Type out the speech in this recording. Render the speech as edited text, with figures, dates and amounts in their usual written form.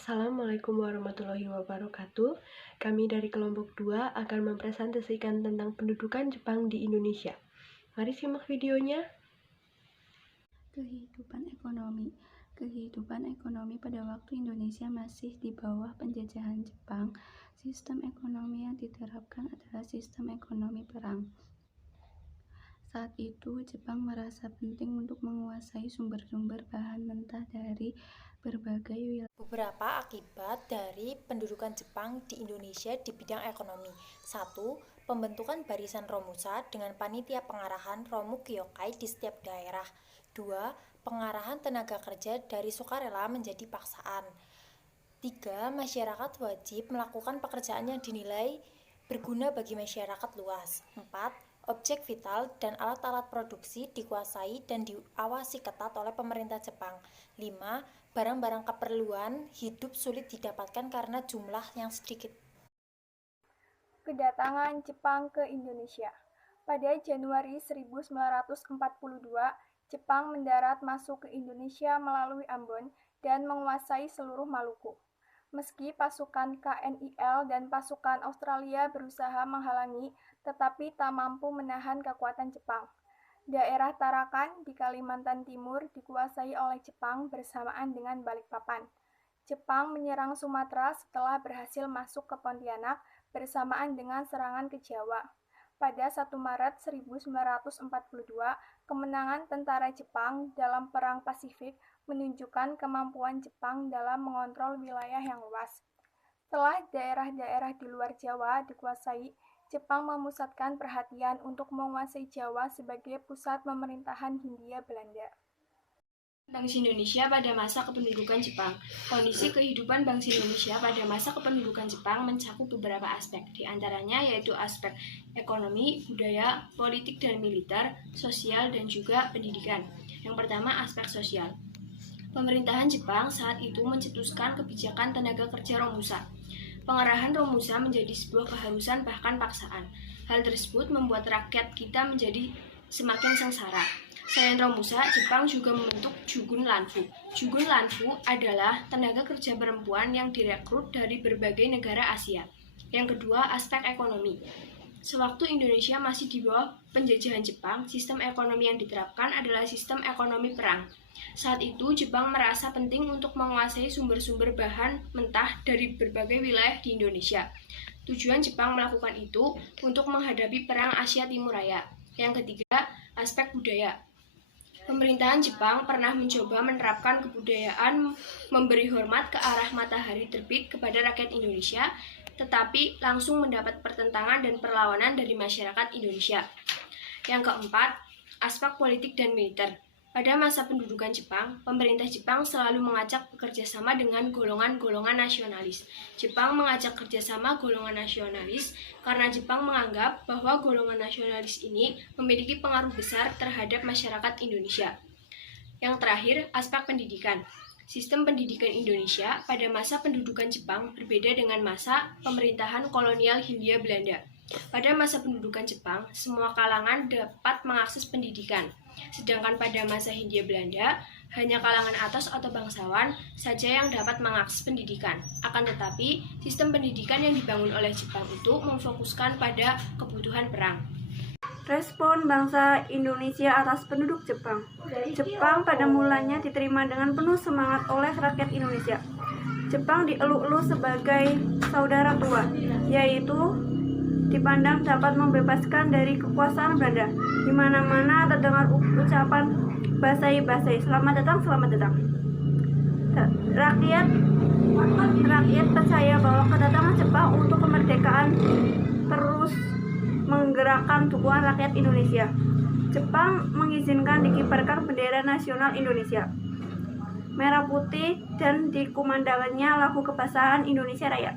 Assalamualaikum warahmatullahi wabarakatuh. Kami dari kelompok 2 akan mempresentasikan tentang pendudukan Jepang di Indonesia. Mari simak videonya. Kehidupan ekonomi pada waktu Indonesia masih di bawah penjajahan Jepang. Sistem ekonomi yang diterapkan adalah sistem ekonomi perang. Saat itu, Jepang merasa penting untuk menguasai sumber-sumber bahan mentah dari berbagai wilayah. Beberapa akibat dari pendudukan Jepang di Indonesia di bidang ekonomi. 1. Pembentukan barisan Romusa dengan panitia pengarahan Romukyokai di setiap daerah. 2. Pengarahan tenaga kerja dari sukarela menjadi paksaan. 3. Masyarakat wajib melakukan pekerjaan yang dinilai berguna bagi masyarakat luas. 4. Objek vital dan alat-alat produksi dikuasai dan diawasi ketat oleh pemerintah Jepang. 5. Barang-barang keperluan hidup sulit didapatkan karena jumlah yang sedikit. Kedatangan Jepang ke Indonesia. Pada Januari 1942, Jepang mendarat masuk ke Indonesia melalui Ambon dan menguasai seluruh Maluku. Meski pasukan KNIL dan pasukan Australia berusaha menghalangi, tetapi tak mampu menahan kekuatan Jepang. Daerah Tarakan di Kalimantan Timur dikuasai oleh Jepang bersamaan dengan Balikpapan. Jepang menyerang Sumatera setelah berhasil masuk ke Pontianak bersamaan dengan serangan ke Jawa. Pada 1 Maret 1942, kemenangan tentara Jepang dalam Perang Pasifik menunjukkan kemampuan Jepang dalam mengontrol wilayah yang luas. Setelah daerah-daerah di luar Jawa dikuasai, Jepang memusatkan perhatian untuk menguasai Jawa sebagai pusat pemerintahan Hindia Belanda. Bangsa Indonesia pada masa kependudukan Jepang. Kondisi kehidupan bangsa Indonesia pada masa kependudukan Jepang mencakup beberapa aspek, di antaranya yaitu aspek ekonomi, budaya, politik dan militer, sosial, dan juga pendidikan. Yang pertama, aspek sosial. Pemerintahan Jepang saat itu mencetuskan kebijakan tenaga kerja Romusa. Pengerahan Romusa menjadi sebuah keharusan bahkan paksaan. Hal tersebut membuat rakyat kita menjadi semakin sengsara. Selain Romusa, Jepang juga membentuk Jugun Lanfu. Jugun Lanfu adalah tenaga kerja perempuan yang direkrut dari berbagai negara Asia. Yang kedua, aspek ekonomi. Sewaktu Indonesia masih di bawah penjajahan Jepang, sistem ekonomi yang diterapkan adalah sistem ekonomi perang. Saat itu, Jepang merasa penting untuk menguasai sumber-sumber bahan mentah dari berbagai wilayah di Indonesia. Tujuan Jepang melakukan itu untuk menghadapi Perang Asia Timur Raya. Yang ketiga, aspek budaya. Pemerintahan Jepang pernah mencoba menerapkan kebudayaan memberi hormat ke arah matahari terbit kepada rakyat Indonesia, tetapi langsung mendapat pertentangan dan perlawanan dari masyarakat Indonesia. Yang keempat, aspek politik dan militer. Pada masa pendudukan Jepang, pemerintah Jepang selalu mengajak bekerjasama dengan golongan-golongan nasionalis. Jepang mengajak kerjasama golongan nasionalis karena Jepang menganggap bahwa golongan nasionalis ini memiliki pengaruh besar terhadap masyarakat Indonesia. Yang terakhir, aspek pendidikan. Sistem pendidikan Indonesia pada masa pendudukan Jepang berbeda dengan masa pemerintahan kolonial Hindia Belanda. Pada masa pendudukan Jepang, semua kalangan dapat mengakses pendidikan. Sedangkan pada masa Hindia Belanda, hanya kalangan atas atau bangsawan saja yang dapat mengakses pendidikan. Akan tetapi, sistem pendidikan yang dibangun oleh Jepang itu memfokuskan pada kebutuhan perang. Respon bangsa Indonesia atas penduduk Jepang. Jepang pada mulanya diterima dengan penuh semangat oleh rakyat Indonesia. Jepang dieluk-eluk sebagai saudara tua, yaitu dipandang dapat membebaskan dari kekuasaan Belanda. Di mana-mana terdengar ucapan basai-basai, selamat datang, selamat datang. Rakyat percaya bahwa kedatangan Jepang untuk kemerdekaan terus menggerakkan dukungan rakyat Indonesia. Jepang mengizinkan dikibarkan bendera nasional Indonesia, merah putih, dan dikumandangkannya lagu kebangsaan Indonesia Raya.